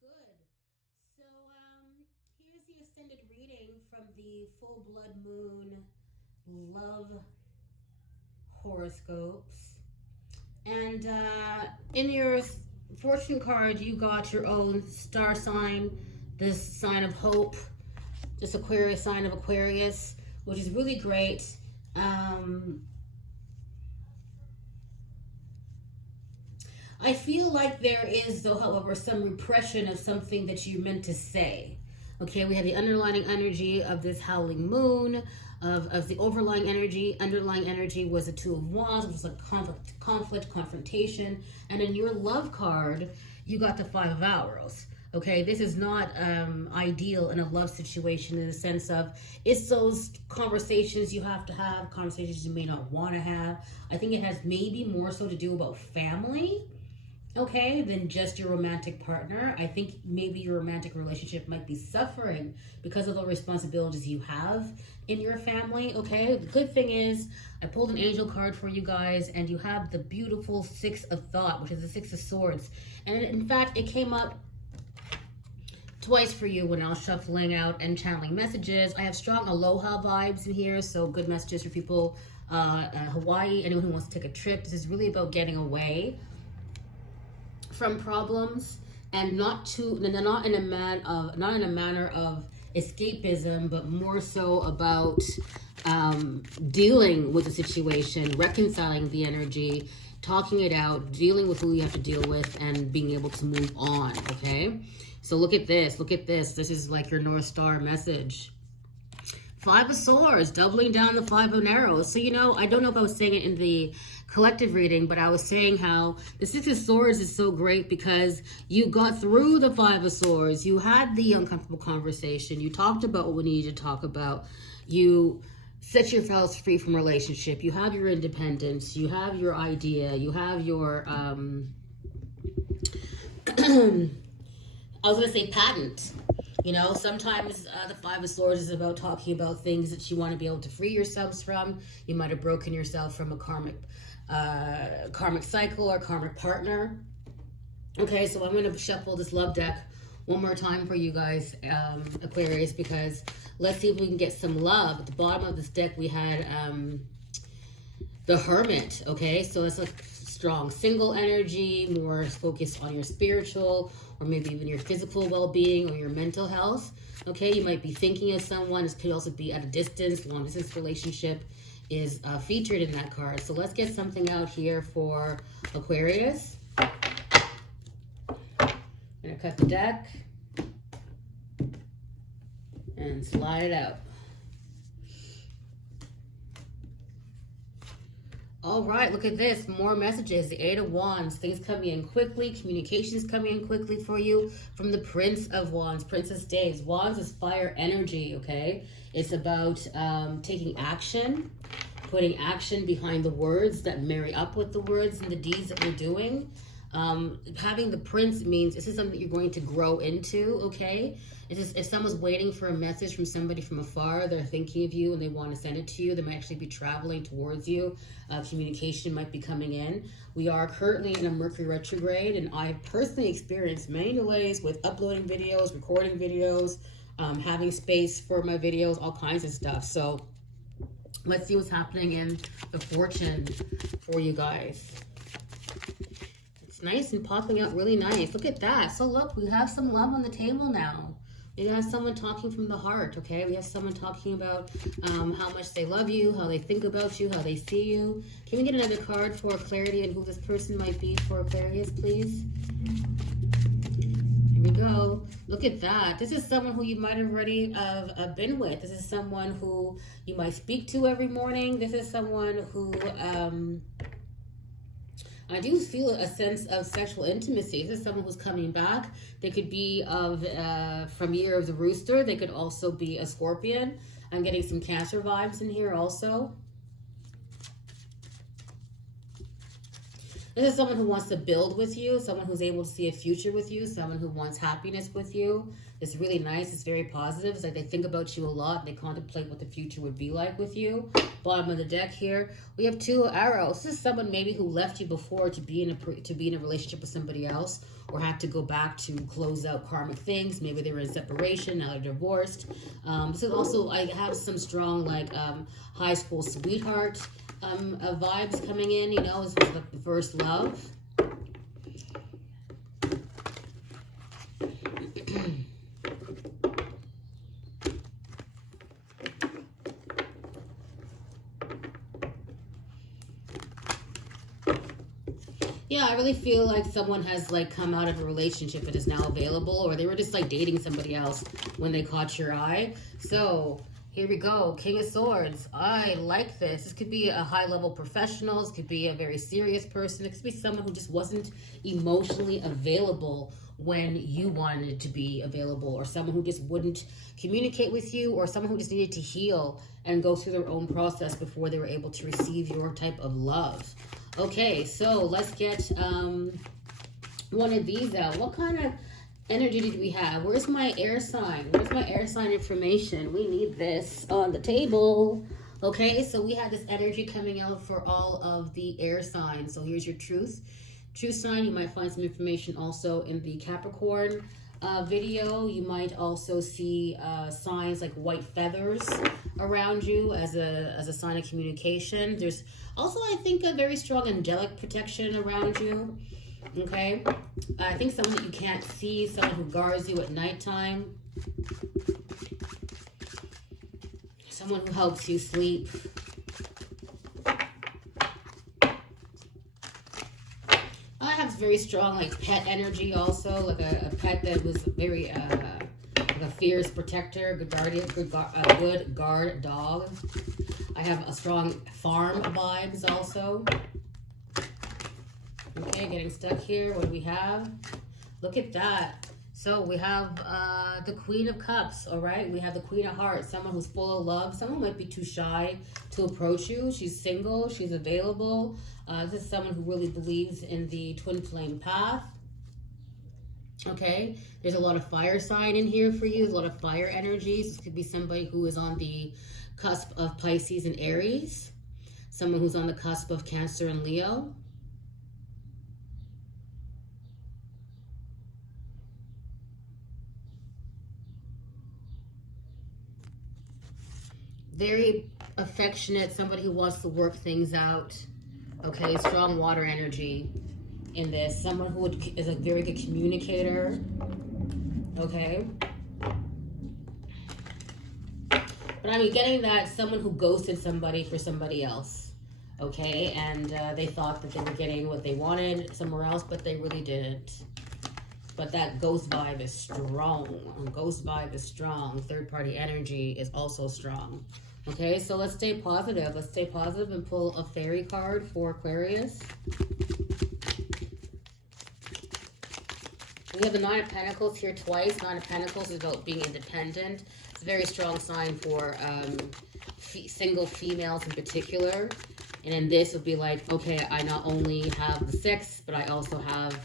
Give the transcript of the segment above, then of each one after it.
Good. So, here's the extended reading from the full blood moon love horoscopes. And in your fortune card, you got your own star sign, this sign of hope, this Aquarius sign of Aquarius, which is really great. Um, I feel like there is, though, however, some repression of something that you meant to say. Okay, we have the underlying energy of this howling moon, of the overlying energy. Underlying energy was a Two of Wands, which was like conflict, confrontation. And in your love card, you got the Five of Arrows. Okay, this is not ideal in a love situation in the sense of it's those conversations you have to have, conversations you may not want to have. I think it has maybe more so to do about family, okay, than just your romantic partner. I think maybe your romantic relationship might be suffering because of the responsibilities you have in your family, okay? The good thing is I pulled an angel card for you guys, and you have the beautiful Six of Thought, which is the Six of Swords. And in fact, it came up twice for you when I was shuffling out and channeling messages. I have strong aloha vibes in here, so good messages for people, Hawaii, anyone who wants to take a trip. This is really about getting away from problems, and not in a manner of escapism, but more so about dealing with the situation, reconciling the energy, talking it out, dealing with who you have to deal with, and being able to move on. Okay, so look at this. This is like your North Star message. Five of Swords, doubling down the Five of Arrows. So, I don't know if I was saying it in the collective reading, but I was saying how the Six of Swords is so great because you got through the Five of Swords. You had the uncomfortable conversation. You talked about what we needed to talk about. You set yourselves free from relationship. You have your independence. You have your idea. You have your, I was going to say patent. Sometimes the Five of Swords is about talking about things that you want to be able to free yourselves from. You might have broken yourself from a karmic cycle or karmic partner. Okay, so I'm going to shuffle this love deck one more time for you guys, Aquarius, because let's see if we can get some love. At the bottom of this deck, we had the Hermit. Okay, so it's a strong single energy, more focused on your spiritual or maybe even your physical well-being or your mental health. Okay, you might be thinking of someone. This could also be at a distance. Long distance relationship is featured in that card. So let's get something out here for Aquarius. I'm gonna cut the deck and slide it out. All right, look at this. More messages. The Eight of Wands. Things coming in quickly. Communications coming in quickly for you from the Prince of Wands. Princess Staves. Wands is fire energy, okay? It's about taking action, putting action behind the words that marry up with the words and the deeds that we're doing. Having the Prince means this is something that you're going to grow into, okay? It's just, if someone's waiting for a message from somebody from afar, they're thinking of you and they want to send it to you, they might actually be traveling towards you. Communication might be coming in. We are currently in a Mercury retrograde, and I've personally experienced many delays with uploading videos, recording videos, having space for my videos, all kinds of stuff. So let's see what's happening in the fortune for you guys. It's nice and popping out really nice. Look at that. So look, we have some love on the table now. We have someone talking from the heart, okay? We have someone talking about how much they love you, how they think about you, how they see you. Can we get another card for clarity on who this person might be for Aquarius, please? Here we go. Look at that. This is someone who you might have already been with. This is someone who you might speak to every morning. This is someone who... I do feel a sense of sexual intimacy. This is someone who's coming back. They could be from Year of the Rooster. They could also be a Scorpion. I'm getting some Cancer vibes in here also. This is someone who wants to build with you, someone who's able to see a future with you, someone who wants happiness with you. It's really nice. It's very positive. It's like they think about you a lot. They contemplate what the future would be like with you. Bottom of the deck here, we have 2 arrows. This is someone maybe who left you before to be in a relationship with somebody else, or had to go back to close out karmic things. Maybe they were in separation, now they're divorced. This is also, I have some strong like high school sweetheart vibes coming in. You know, it's like the first love. Yeah, I really feel like someone has like come out of a relationship and is now available, or they were just like dating somebody else when they caught your eye. So here we go, King of Swords. I like this. This could be a high-level professional. This could be a very serious person. It could be someone who just wasn't emotionally available when you wanted to be available, or someone who just wouldn't communicate with you, or someone who just needed to heal and go through their own process before they were able to receive your type of love. Okay, so let's get one of these out. What kind of energy did we have? Where's my air sign? Where's my air sign information? We need this on the table. Okay, so we had this energy coming out for all of the air signs. So here's your truth sign. You might find some information also in the Capricorn video. You might also see signs like white feathers around you as a sign of communication. There's also, I think, a very strong angelic protection around you. Okay, I think someone that you can't see, someone who guards you at nighttime, someone who helps you sleep. I have very strong like pet energy also, like a pet that was very like a fierce protector, good guardian, good guard dog. I have a strong farm vibes also. Okay, getting stuck here. What do we have? Look at that. So we have the Queen of Cups, all right? We have the Queen of Hearts, someone who's full of love. Someone might be too shy to approach you. She's single. She's available. This is someone who really believes in the twin flame path. Okay, there's a lot of fire sign in here for you. There's a lot of fire energies. This could be somebody who is on the cusp of Pisces and Aries. Someone who's on the cusp of Cancer and Leo. Very affectionate, somebody who wants to work things out. Okay, strong water energy in this. Someone who is a very good communicator. Okay. But I'm getting that someone who ghosted somebody for somebody else. Okay, and they thought that they were getting what they wanted somewhere else, but they really didn't. But that ghost vibe is strong. Ghost vibe is strong. Third-party energy is also strong. Okay, so let's stay positive. Let's stay positive and pull a fairy card for Aquarius. We have the Nine of Pentacles here twice. Nine of Pentacles is about being independent. It's a very strong sign for single females in particular. And then this would be like, okay, I not only have the sex, but I also have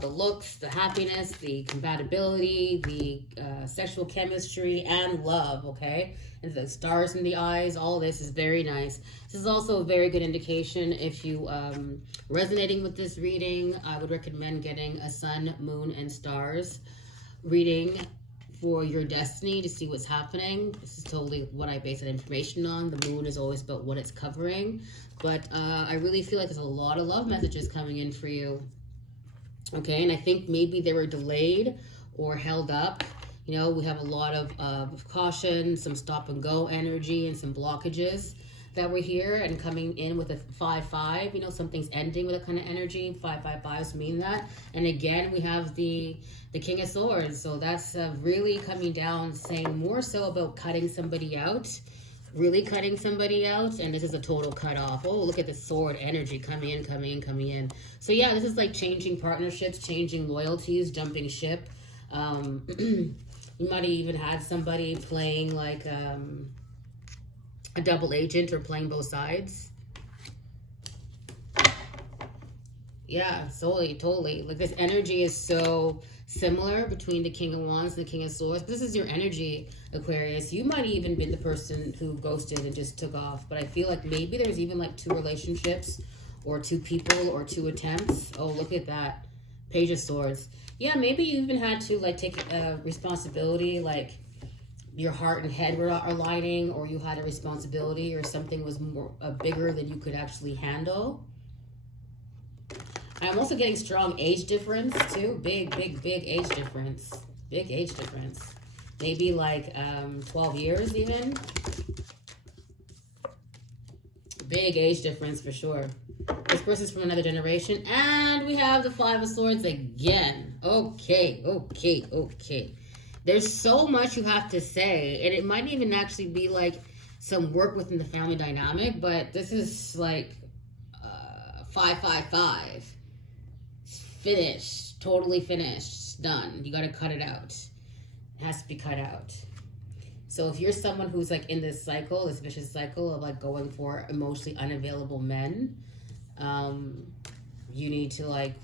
the looks, the happiness, the compatibility, the sexual chemistry, and love, okay? And the stars in the eyes, all this is very nice. This is also a very good indication. If you resonating with this reading, I would recommend getting a sun, moon, and stars reading for your destiny to see what's happening. This is totally what I base that information on. The moon is always about what it's covering. But I really feel like there's a lot of love messages coming in for you. Okay, and I think maybe they were delayed or held up. You know, we have a lot of caution, some stop and go energy, and some blockages that were here and coming in with a 5-5. You know, something's ending with a kind of energy. 5-5-5s mean that. And again, we have the King of Swords. So that's really coming down, saying more so about cutting somebody out. Really cutting somebody out, and this is a total cut off. Oh, look at the sword energy coming in, coming in, coming in. So yeah, this is like changing partnerships, changing loyalties, jumping ship. You might have even had somebody playing like a double agent or playing both sides. Yeah, totally. Like this energy is so similar between the King of Wands and the King of Swords. This is your energy, Aquarius. You might even been the person who ghosted and just took off. But I feel like maybe there's even like 2 relationships or 2 people or 2 attempts. Oh, look at that. Page of Swords. Yeah, maybe you even had to like take responsibility, like your heart and head were not aligning, or you had a responsibility, or something was more bigger than you could actually handle. I'm also getting strong age difference too. Big age difference. Big age difference. Maybe like 12 years even. Big age difference for sure. This person's from another generation. And we have the 5 of Swords again. Okay. There's so much you have to say. And it might even actually be like some work within the family dynamic. But this is like 555. Finished. Totally finished. Done. You got to cut it out. It has to be cut out. So if you're someone who's like in this cycle, this vicious cycle of like going for emotionally unavailable men, you need to like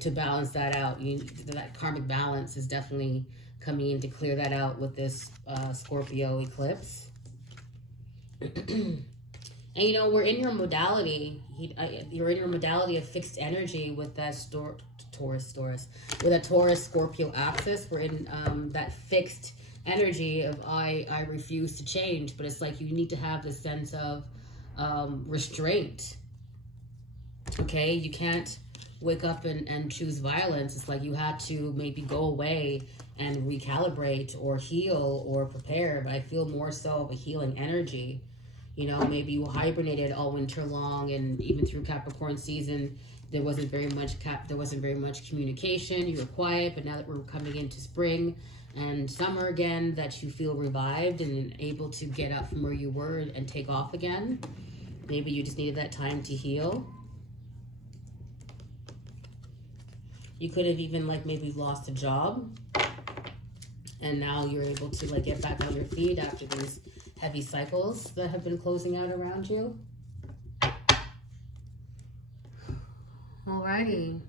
to balance that out. That karmic balance is definitely coming in to clear that out with this Scorpio eclipse. And you know, we're in your modality. You're in your modality of fixed energy with that Taurus, with a Taurus Scorpio axis. We're in that fixed energy of I refuse to change. But it's like you need to have this sense of restraint. Okay, you can't wake up and choose violence. It's like you had to maybe go away and recalibrate or heal or prepare. But I feel more so of a healing energy. You know, maybe you hibernated all winter long, and even through Capricorn season, there wasn't very much communication. You were quiet, but now that we're coming into spring and summer again, that you feel revived and able to get up from where you were and take off again. Maybe you just needed that time to heal. You could have even like maybe lost a job, and now you're able to like get back on your feet after these heavy cycles that have been closing out around you. Alrighty.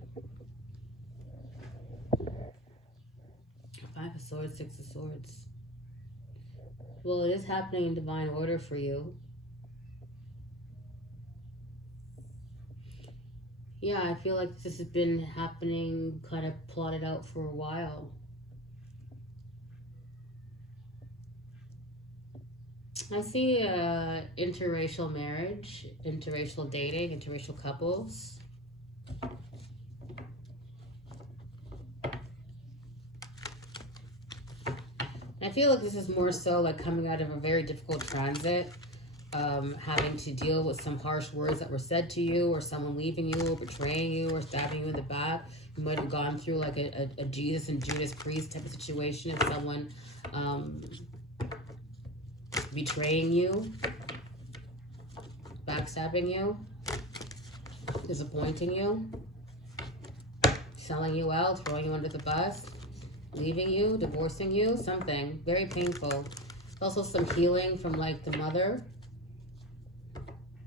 5 of Swords, 6 of Swords. Well, it is happening in divine order for you. Yeah, I feel like this has been happening, kind of plotted out for a while. I see interracial marriage, interracial dating, interracial couples. I feel like this is more so like coming out of a very difficult transit, having to deal with some harsh words that were said to you, or someone leaving you, or betraying you, or stabbing you in the back. You might have gone through like a Jesus and Judas Priest type of situation of someone betraying you, backstabbing you, disappointing you, selling you out, throwing you under the bus, leaving you, divorcing you, something very painful. Also some healing from like the mother.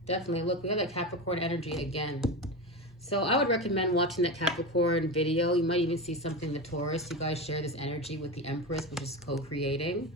Definitely, look, we have that Capricorn energy again. So I would recommend watching that Capricorn video. You might even see something in the Taurus. You guys share this energy with the Empress, which is co-creating.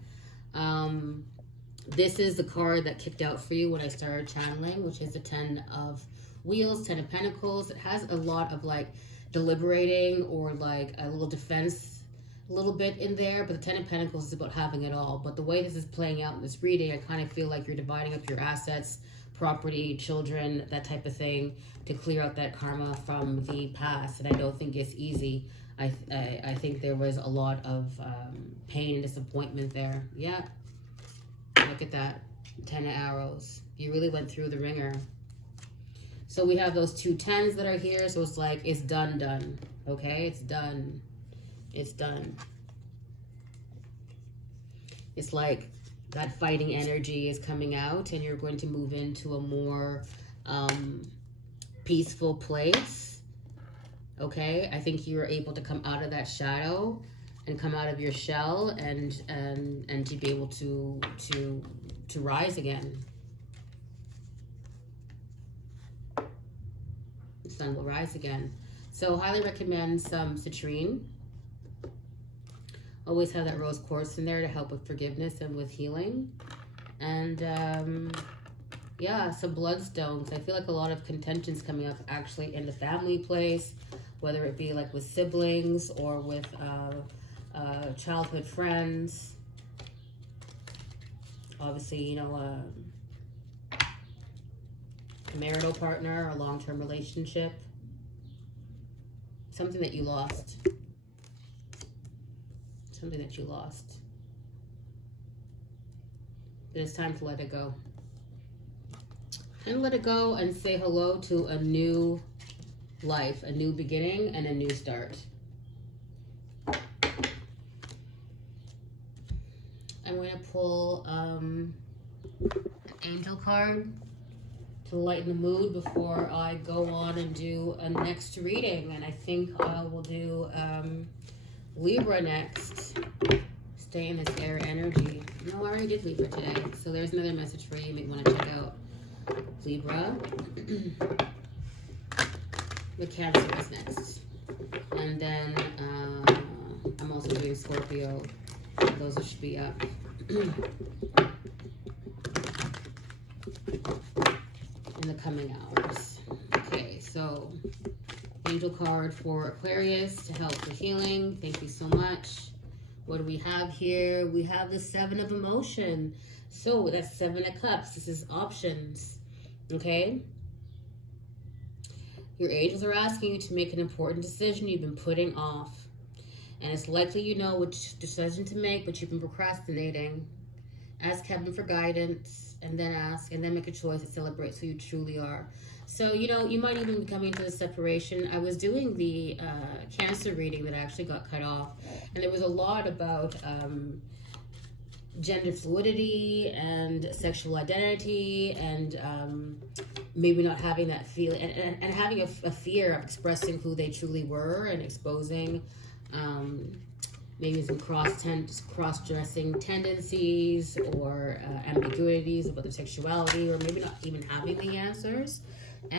This is the card that kicked out for you when I started channeling, which is the 10 of Wheels, 10 of Pentacles. It has a lot of like deliberating or like a little defense, a little bit in there, but the 10 of Pentacles is about having it all. But the way this is playing out in this reading, I kind of feel like you're dividing up your assets, property, children, that type of thing, to clear out that karma from the past. And I don't think it's easy. I think there was a lot of pain and disappointment there. Yeah. Look at that. 10 of Arrows. You really went through the ringer. So we have those 2 10s that are here. So it's like, it's done. Okay? It's done. It's done. It's like that fighting energy is coming out, and you're going to move into a more peaceful place. Okay? I think you're able to come out of that shadow and come out of your shell and to be able to rise again. sun will rise again. So highly recommend some citrine. Always have that rose quartz in there to help with forgiveness and with healing. And yeah, some bloodstones. I feel like a lot of contentions coming up actually in the family place, whether it be like with siblings or with childhood friends. Obviously, you know, a marital partner, a long-term relationship. Something that you lost. Something that you lost. But it's time to let it go. And let it go and say hello to a new life, a new beginning, and a new start. I'm going to pull an angel card to lighten the mood before I go on and do a next reading. And I think I will do Libra next. Stay in this air energy. No, I already did Libra today. So there's another message for you may want to check out. Libra. The Cancer is next. And then I'm also doing Scorpio. Those should be up. In the coming hours. Okay, so angel card for Aquarius to help with healing. Thank you so much. What do we have here? We have the Seven of Emotion. So that's Seven of Cups. This is options. Okay? Your angels are asking you to make an important decision you've been putting off. And it's likely you know which decision to make, but you've been procrastinating. Ask heaven for guidance, and then ask, and then make a choice to celebrate who you truly are. So, you know, you might even be coming to the separation. I was doing the Cancer reading that actually got cut off, and there was a lot about gender fluidity and sexual identity, and maybe not having that feeling, and having a fear of expressing who they truly were and exposing maybe some cross-dressing tendencies or ambiguities about their sexuality, or maybe not even having the answers.